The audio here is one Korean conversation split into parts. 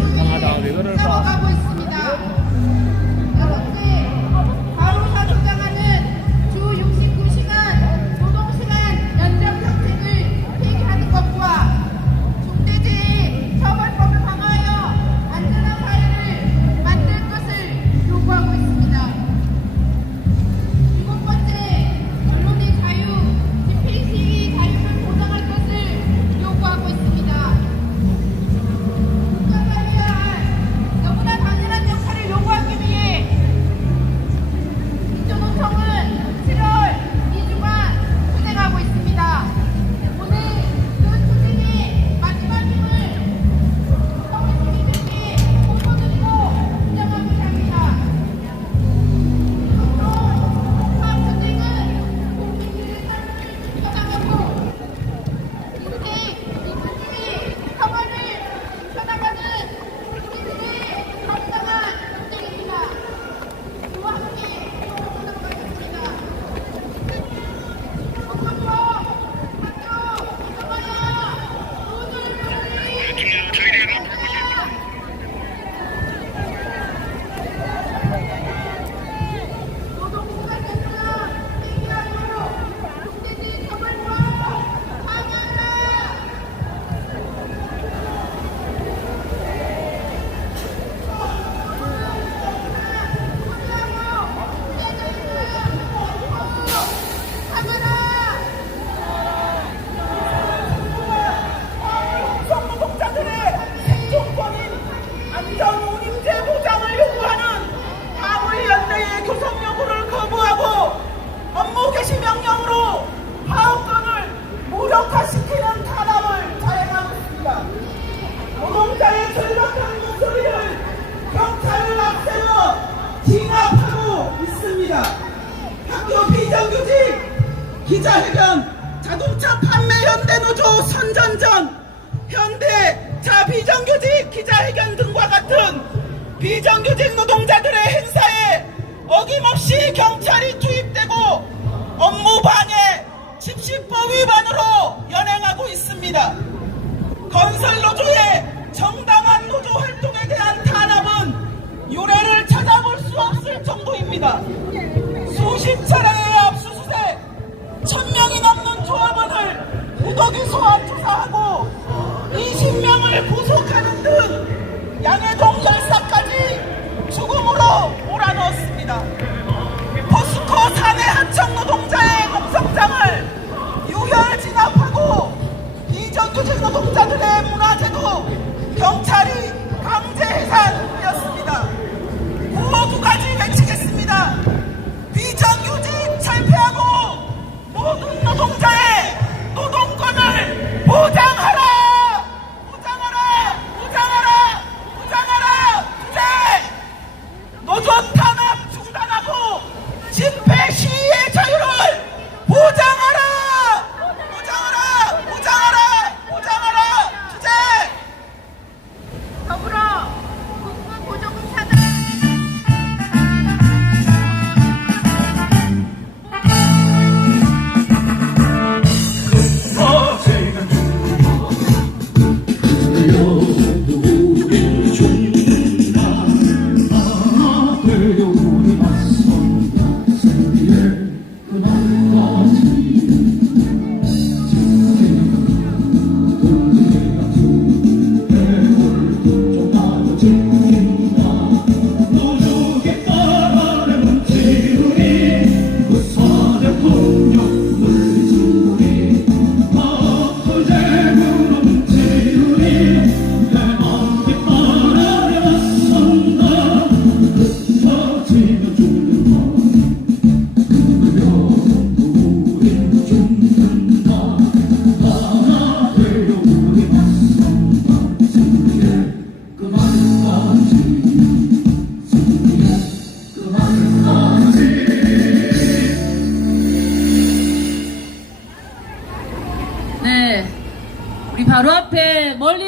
좀 이상하다. 왜그 비정규직 기자회견 등과 같은 비정규직 노동자들의 행사에 어김없이 경찰이 투입되고 업무 방해 집시법 위반으로 연행하고 있습니다. 건설 노조의 정당한 노조 활동에 대한 탄압은 유례를 찾아볼 수 없을 정도입니다. 수십 차례의 압수수색, 천 명이 넘는 조합원을 무더기 소환 조사하고 20명을 구속하는 등 양해동 열사까지 죽음으로 몰아넣었습니다. 포스코 사내 하청 노동자의 농성장을 유혈 진압하고 비정규직 노동자들의 문화재도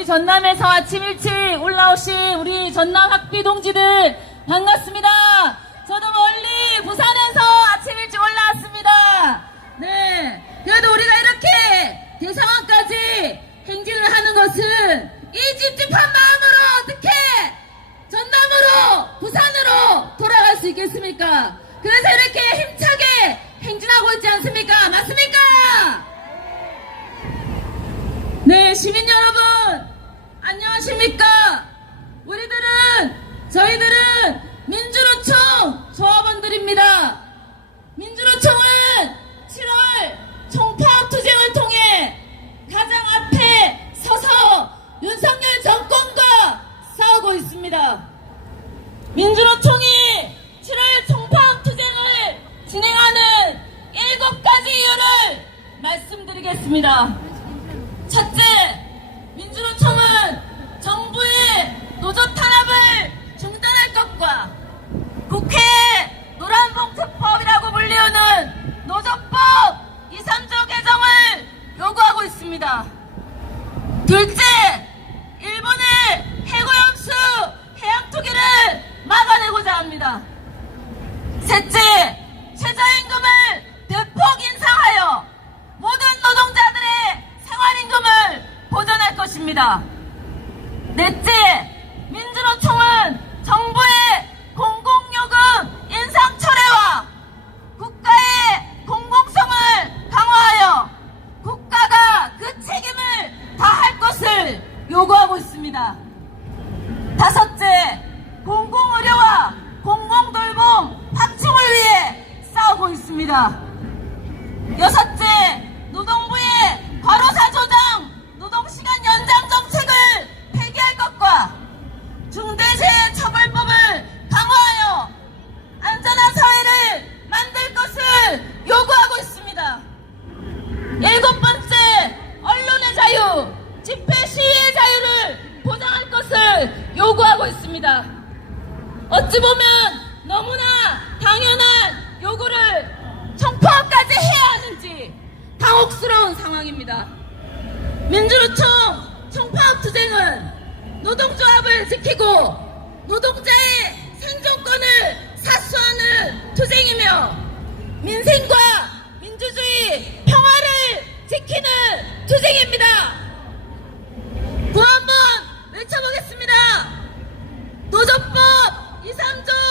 전남에서 아침 일찍 올라오신 우리 전남 학비 동지들 반갑습니다. 저도 멀리 부산에서 아침 일찍 올라왔습니다. 네. 그래도 우리가 이렇게 대상원까지 행진을 하는 것은 이 찝찝한 마음으로 어떻게 전남으로 부산으로 돌아갈 수 있겠습니까? 그래서 이렇게 힘차게 행진하고 있지 않습니까? 맞습니까? 네, 시민 여러분! 안녕하십니까? 노조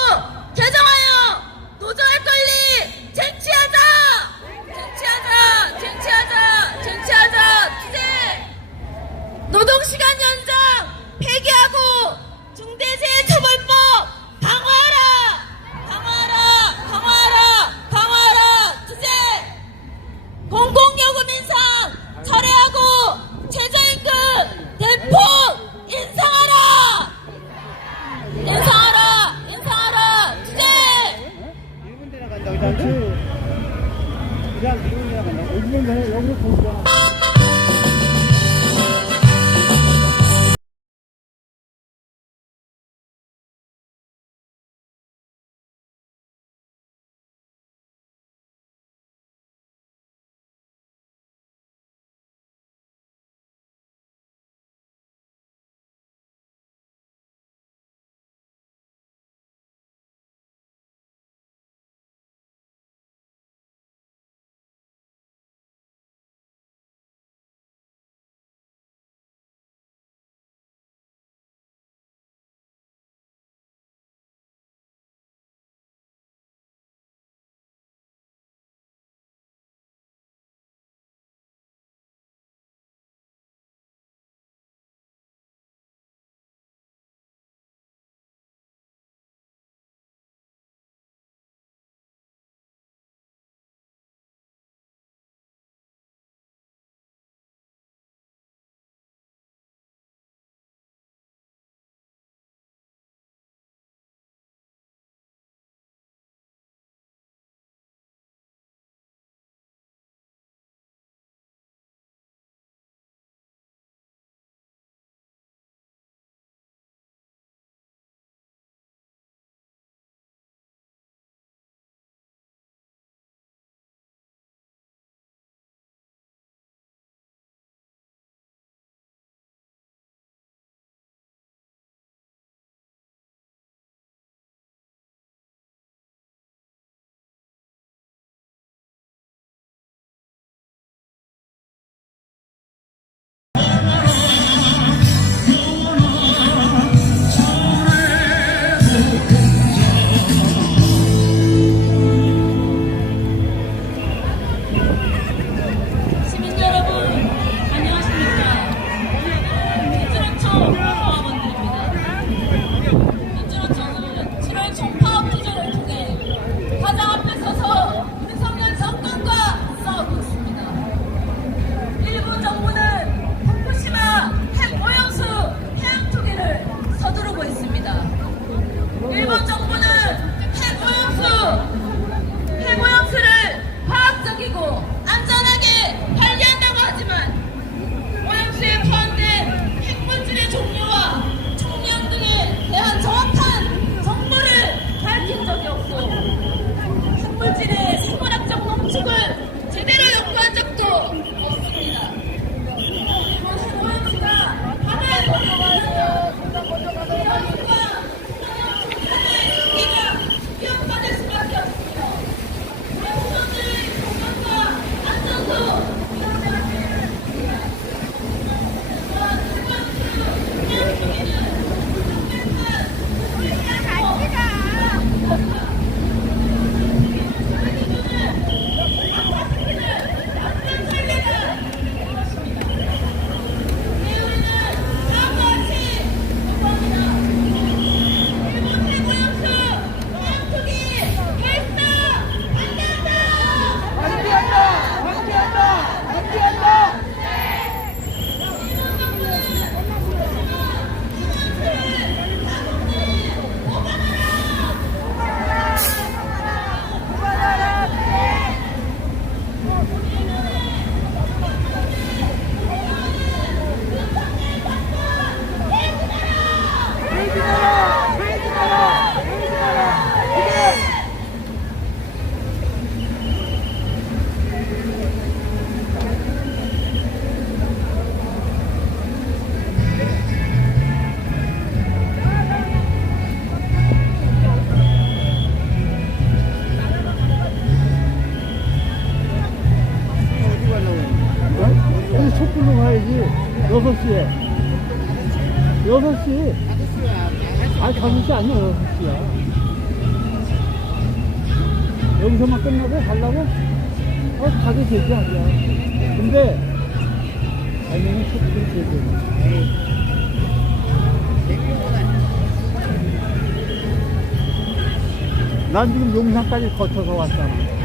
난 지금 용산까지 거쳐서 왔잖아.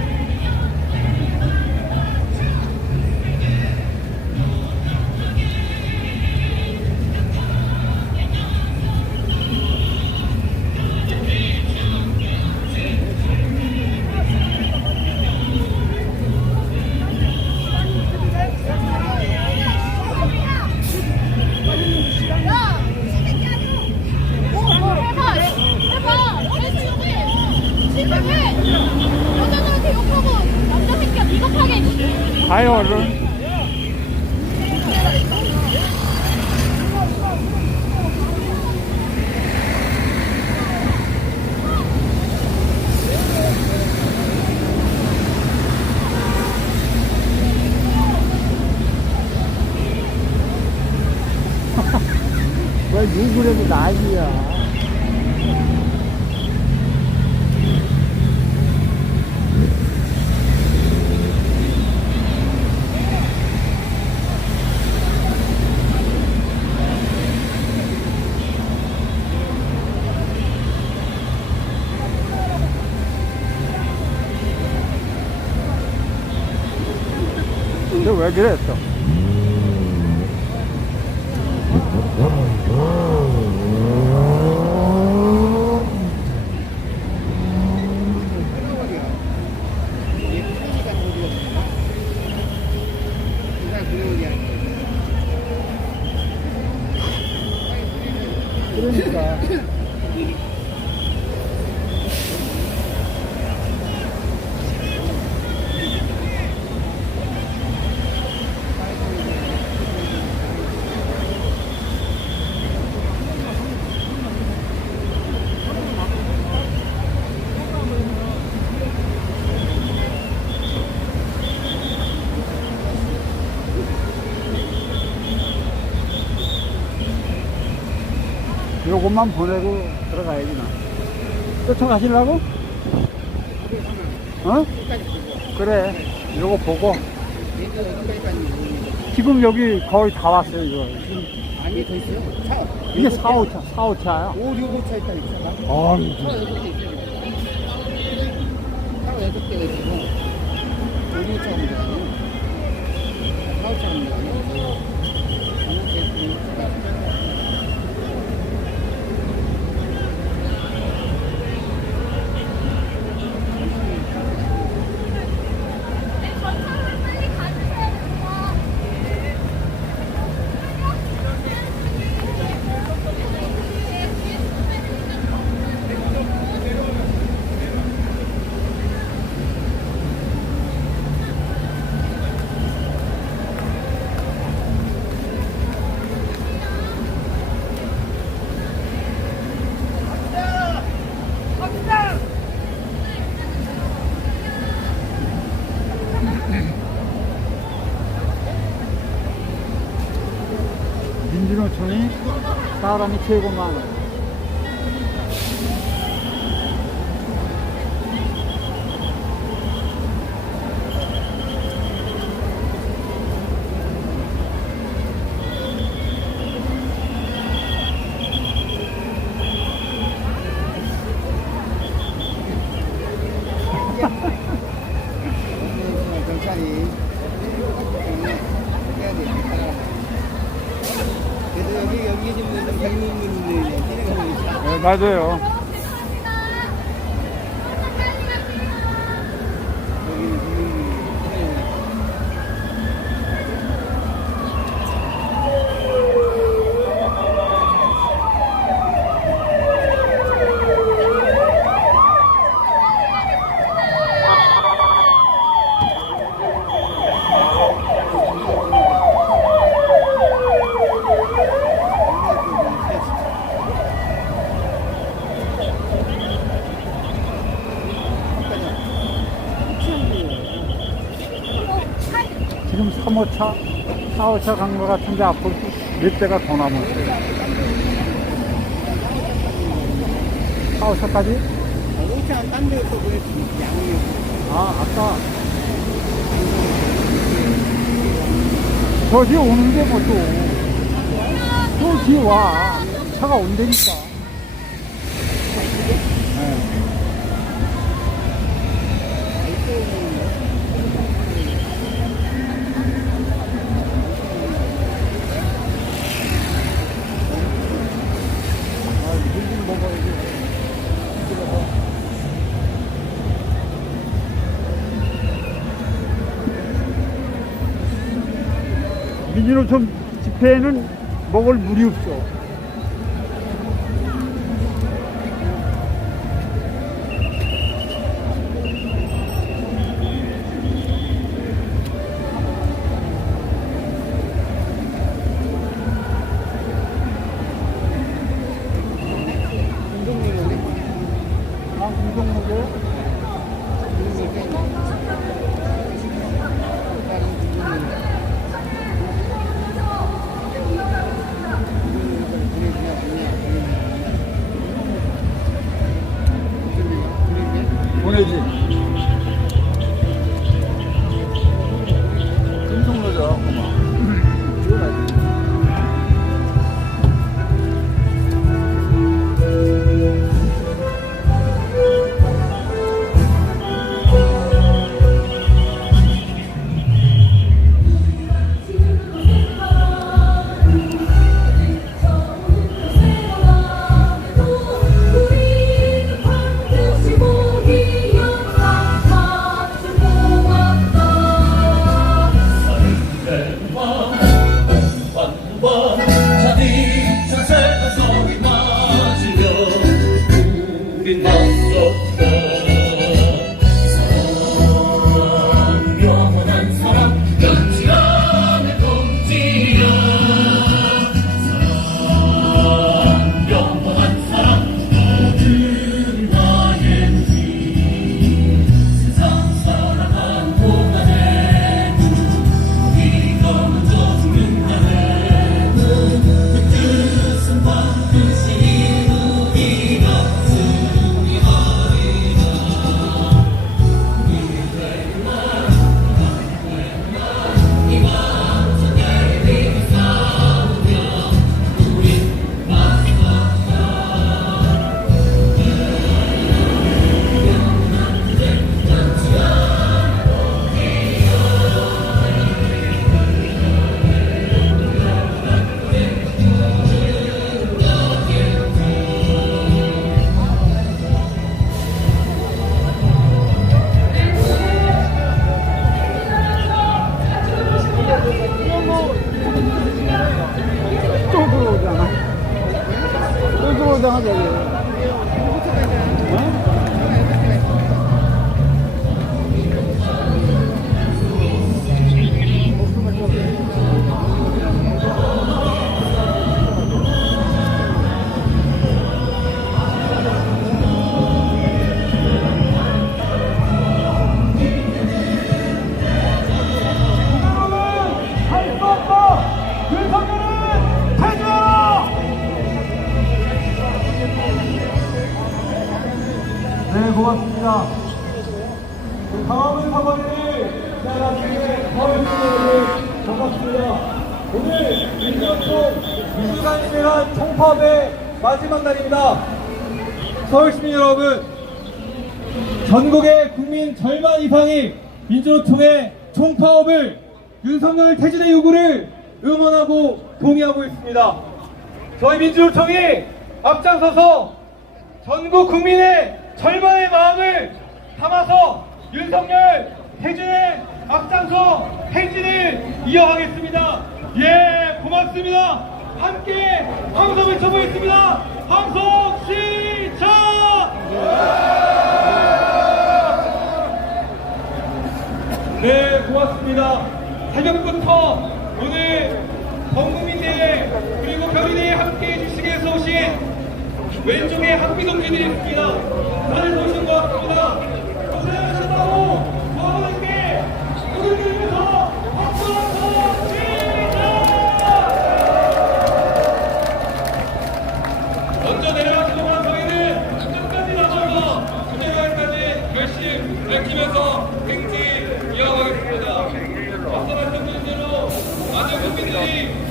해도 난리야. 근데 왜 그래 요것만 보내고 들어가야지 나. 쫓아가시려고? 어? 그래. 요거 보고. 지금 여기 거의 다 왔어요, 이거. 아니 더 있어요. 차 이게 4, 5차, 4, 5차야. 5, 6, 5차 있다 있잖아. 아, 차가 여섯 개 있어요. 차가 여섯 개가 있고 5, 6차 하는 게 아니고 4, 5차 하는 게 아니고 이렇게 사람이 최고 많아. 오 네, 맞아요. 지금 3호차 사오차 간 것 같은데 앞으로 몇 대가 더 남았어요. 사오차까지? 오차는 딴 데서. 양이. 아, 아까. 저 뒤에 오는데 뭐 또. 또 뒤에 와. 차가 온다니까. 민주노총 집회에는 먹을 물이 없어. 네, 고맙습니다. 다음은 사과를 시작하시는 허윤수를 반갑습니다. 오늘 민주노총 민주단체간 총파업의 마지막 날입니다. 서울시민 여러분, 전국의 국민 절반 이상이 민주노총의 총파업을 윤석열 퇴진의 요구를 응원하고 동의하고 있습니다. 저희 민주노총이 앞장서서 전국 국민의 절반의 마음을 담아서 윤석열 퇴진의 앞장서 퇴진을 이어가겠습니다. 예, 고맙습니다. 함께 함성을 쳐보겠습니다. 함성 시작! 네, 고맙습니다. 새벽부터 오늘 전국민대회 그리고 별이대에 함께 해주시기 위해서 오신 왼쪽에 한국 동지들이 있습니다. 나는 보시는 것 같습니다. 고생하셨다고 여러분께 우리들부터 박수 한번 치자! 먼저 내려가는 동안 저희는 안전까지 나서서 주제까지 열심히 밝히면서 행진 이어가겠습니다. 앞서 말씀드린 대로 많은 국민들이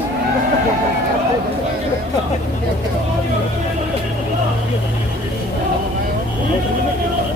Thank you.